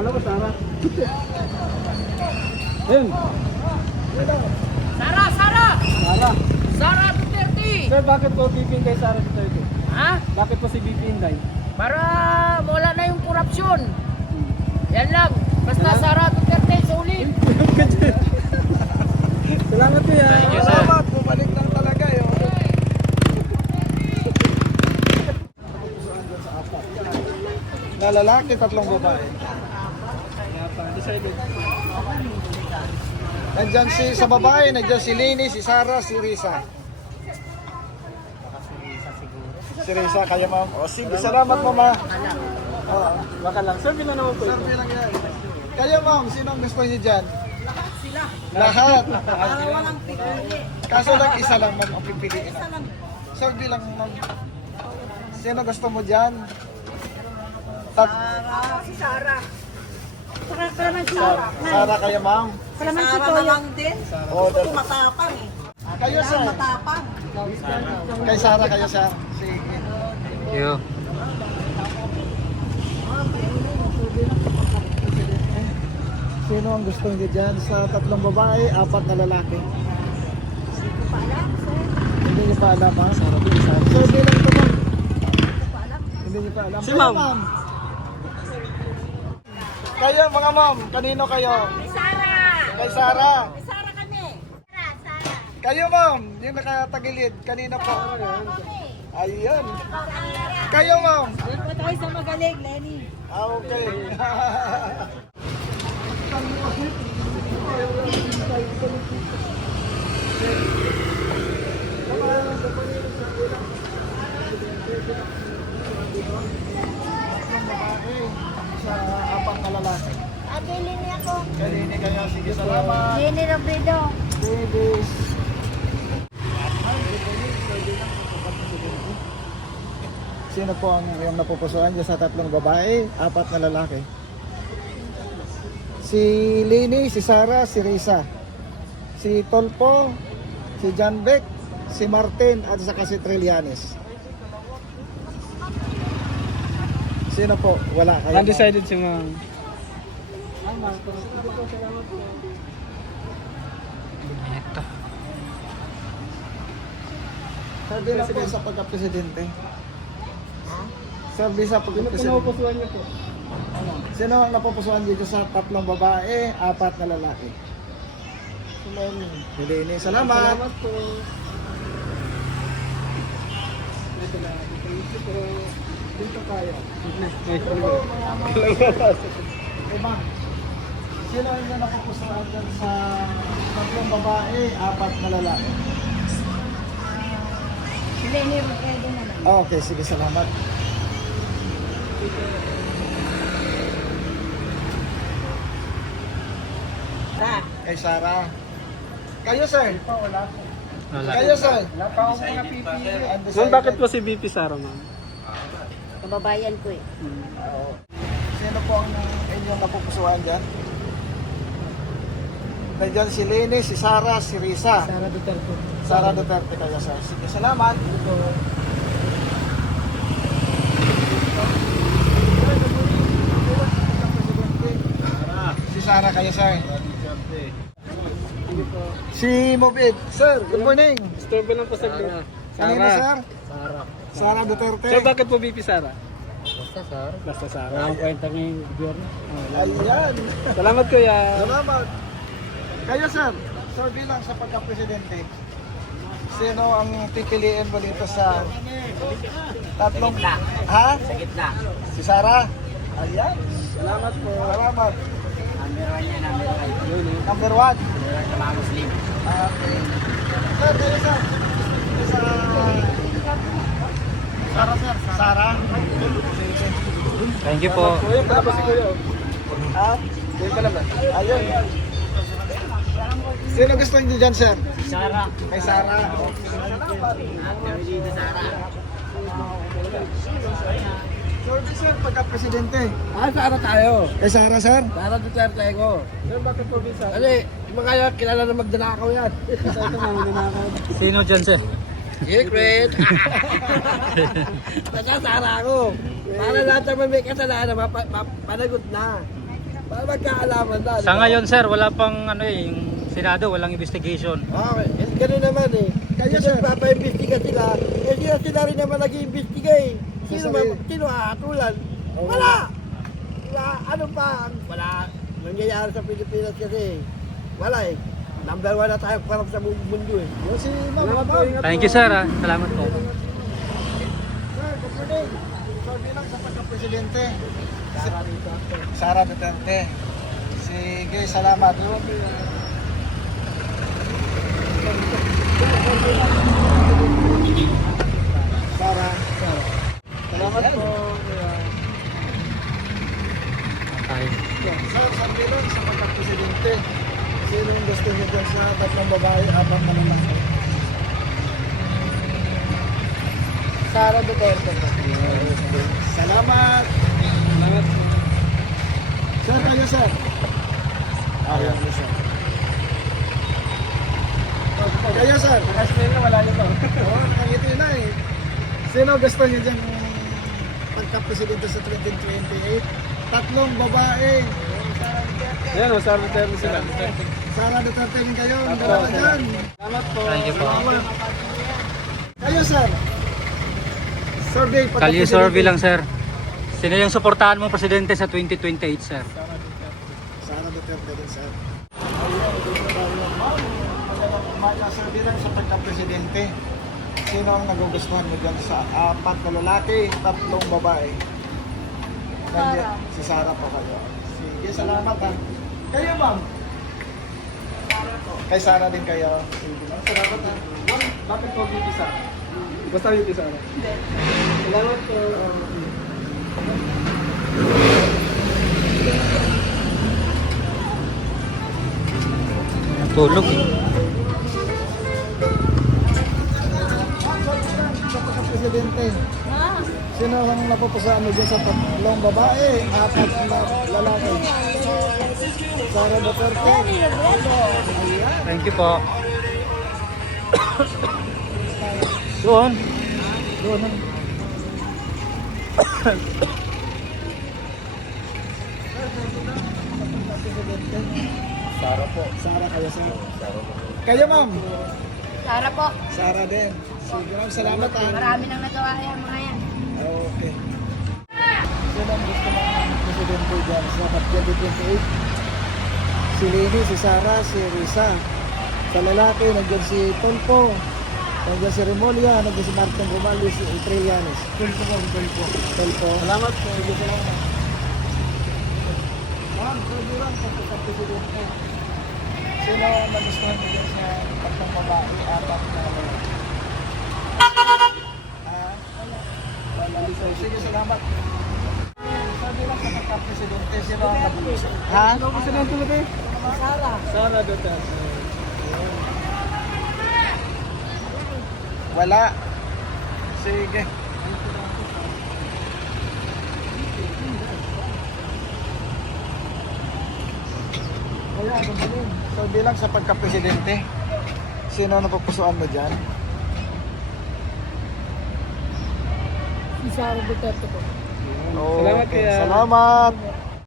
Akala ko Sara. Ayun. Sara! Sara! Sara. Sara Duterte! Sir, bakit po BP Inday Sara Duterte? Ha? Bakit po si BP Inday? Para wala na yung korupsyon. Yan lang. Basta Sara Duterte, sulit. Salamat po yan. Thank you, sir. Salamat. Bumalik lang talaga yun. Na lalaki, tatlong babae. Nandyan sa babae, nandyan si Lini, si Sara, si Risa. Si Risa, kaya ma'am. O sige, salamat mama. Baka lang. Sir, bilang naman po ito. Sir, bilang yan. Kaya ma'am, sino ang gusto niyo dyan? Lahat. Para walang pipili. Kaso lang isa lang ma'am ang pipiliin. Isa lang. Sir, bilang ma'am. Sino gusto mo dyan? Si Sara. Para naman si Sara. Sara kaya ma'am. Para naman si Toyo. Din. Oh, Ito matapang eh. kayo sir. Matapang. Kay Sara kayo sir. Sige. Thank you. Sino ang gusto niyo dyan? Sa tatlong babae, apat na lalaki. Hindi niyo pa alam ha? Sir, bilang ito ma'am. Hindi niyo pa alam. Si ma'am. Kayo mga ma'am, kanino kayo? Sara. Kay Sara. Sara kami. Sara. Kayo ma'am, yung nakatagilid, kanino po? Ayun. Kayo ma'am. Ito tayo sa magaling, Lenny. Okay. Sa apat na lalaki. Abili niya ako. Kanini kayo, sige salamat. Lenny Robredo. Babies. Sino po ang yung napupusuan dyan sa tatlong babae, apat na lalaki? Si Lini, si Sara, si Risa. Si Tolpo, si John Beck, si Martin, at saka si Trillanes. Sino po? Wala kayo. Undecided si ma'am. Ito. Sabi na po sa pagka-presidente. Sabi sa Sino po pagka-presidente. napupusuan niyo po? Sino ang napupusuan dito sa tatlong babae, apat na lalaki? Si Lini. Salamat. Salamat po. Dito lang. Dito po. Dito kaya. Diba? Sino ang napupusuan dyan sa tatlong babae, apat na lalaki? Lenny Robredo na lang. Okay, sige, salamat. Kay Sara. Kayo, sir? Wala po. Wala. Kayo, sir? Wala pa ako mga pipili. Undecided. Ma'am, bakit po si BP Sara, ma'am? Kababayan ko eh. Oo. Sino po ang inyong napupusuan dyan? Nandiyan si Lini, si Sara, si Risa. Sara Duterte. Sara Duterte kayo, sir. Sige, salamat. Si Sara kayo, sir. Si Mobid. Sir, good morning. Istorbo lang po sa group. Kanina, sir? Sara Duterte. So, bakit po BP Sara? Basta, sir. Basta Sara. Ang kwenta ng gobyerno. Ayan. Salamat kuya. Salamat. Kayo, sir. Sir, bilang sa pagka-presidente, sino ang pipiliin mo dito sa tatlong... Ha? Sa gitna. Si Sara? Ayan. Salamat po. Salamat. Number 1 yan, number 1. Number 1. Sa mga Muslim. Okay. Sir, kayo, sir. Sa... Sara, sir. Sara? Thank you po. Kuya, pala ba si kuya? Ha? Kuya pala ba? Ayun. Sino gusto niyo dyan, sir? Sara. Kay Sara. Dito Sara. Sir, pagka-presidente. Sara tayo. Kay Sara, sir? Sara Duterte ko. Sir, bakit po BP Sara? Kasi, yung mga kilala na magdanakaw yan. Ito mga nanakaw. Sino dyan, sir? Secret! Saka Sara ako. Para lahat naman may kasalanan, mapanagot na. Para magkaalaman na. Sa ngayon sir, wala pang ano yung Senado, walang investigation. Okay, gano'n naman eh. Kayo, Kasi sir. nagpapa-imbestiga sila, sila rin naman nag-iimbestiga eh. Sino hahatulan? Wala! Ano pa? Wala. Nangyayari sa Pilipinas kasi. Wala eh. Number 1 na tayo parang sa buong mundo eh. Si ma'am. Thank you sir ha. Salamat po. Sir, good morning. So, bilang sa pagka-presidente, Sara Duterte. Sige, salamat. Sara. Salamat po. Ay. Sir, bilang sa pagka-presidente, sino yung gusto niyo dyan sa tatlong babae, apat na lalaki? Sara Duterte. Salamat. Salamat. Sir, kayo sir. Ayaw niyo sir. Kayo sir. Naka-spell na wala nito. Oo, nakangiti na eh. Sino gusto niyo dyan pagka-presidente sa 2028? Tatlong babae. Yan, Sara Duterte sila. Sara Duterte din kayo. Dalawa dyan. Salamat po. Thank you po. Kayo sir. Survey. Kalye survey lang sir. Sino yung suportahan mo presidente sa 2028 sir? Sara Duterte din sir. Maya survey lang sa pagka-presidente. Sino ang nagugustuhan mo dyan sa apat na lalaki, tatlong babae? Sara. Si Sara po kayo. Sige, salamat ha. Kayo ma'am? Kay Sara din kayo. Sige ma'am, salamat ha. Ma'am, bakit po beauty Sara? Basta beauty Sara. Hindi. Salamat po. Tulog. Sa pagka-presidente, Ah, sino ang napupusaan mo dyan sa tatlong babae, apat na lalaki? Sara Duterte. Thank you po. Doon. Doon. Sara po. Sara kayo sir. Kayo ma'am. Sara po. Sara din. Sige ma'am, salamat ha. Marami nang nagawa yan mga yan. Okay. Sino ang gusto ng presidente dyan sa 2028? Si Lini, si Sara, si Risa. Sa lalaki, nandiyan si Polpo. Nandiyan si Remolia, nandiyan si Martin Romales, si Trillanes. Polpo po, Polpo. Polpo. Salamat po. Sige, salamat. Ma'am, pwede lang sa pagka-presidente. Sino ang nagustuhan mo dyan sa tatlong babae, apat na lalaki? Sige, salamat. Sabi lang sa pagka-presidente, sino ang nagustuhan? Ha? Sino ang presidente mo tayo? Sara. Sara Duterte. Wala. Sige. Kaya ano ba yun? So bilang sa pagka-presidente, sino ang napupusuan mo dyan? Si Sara Duterte po. Salamat kaya. Salamat.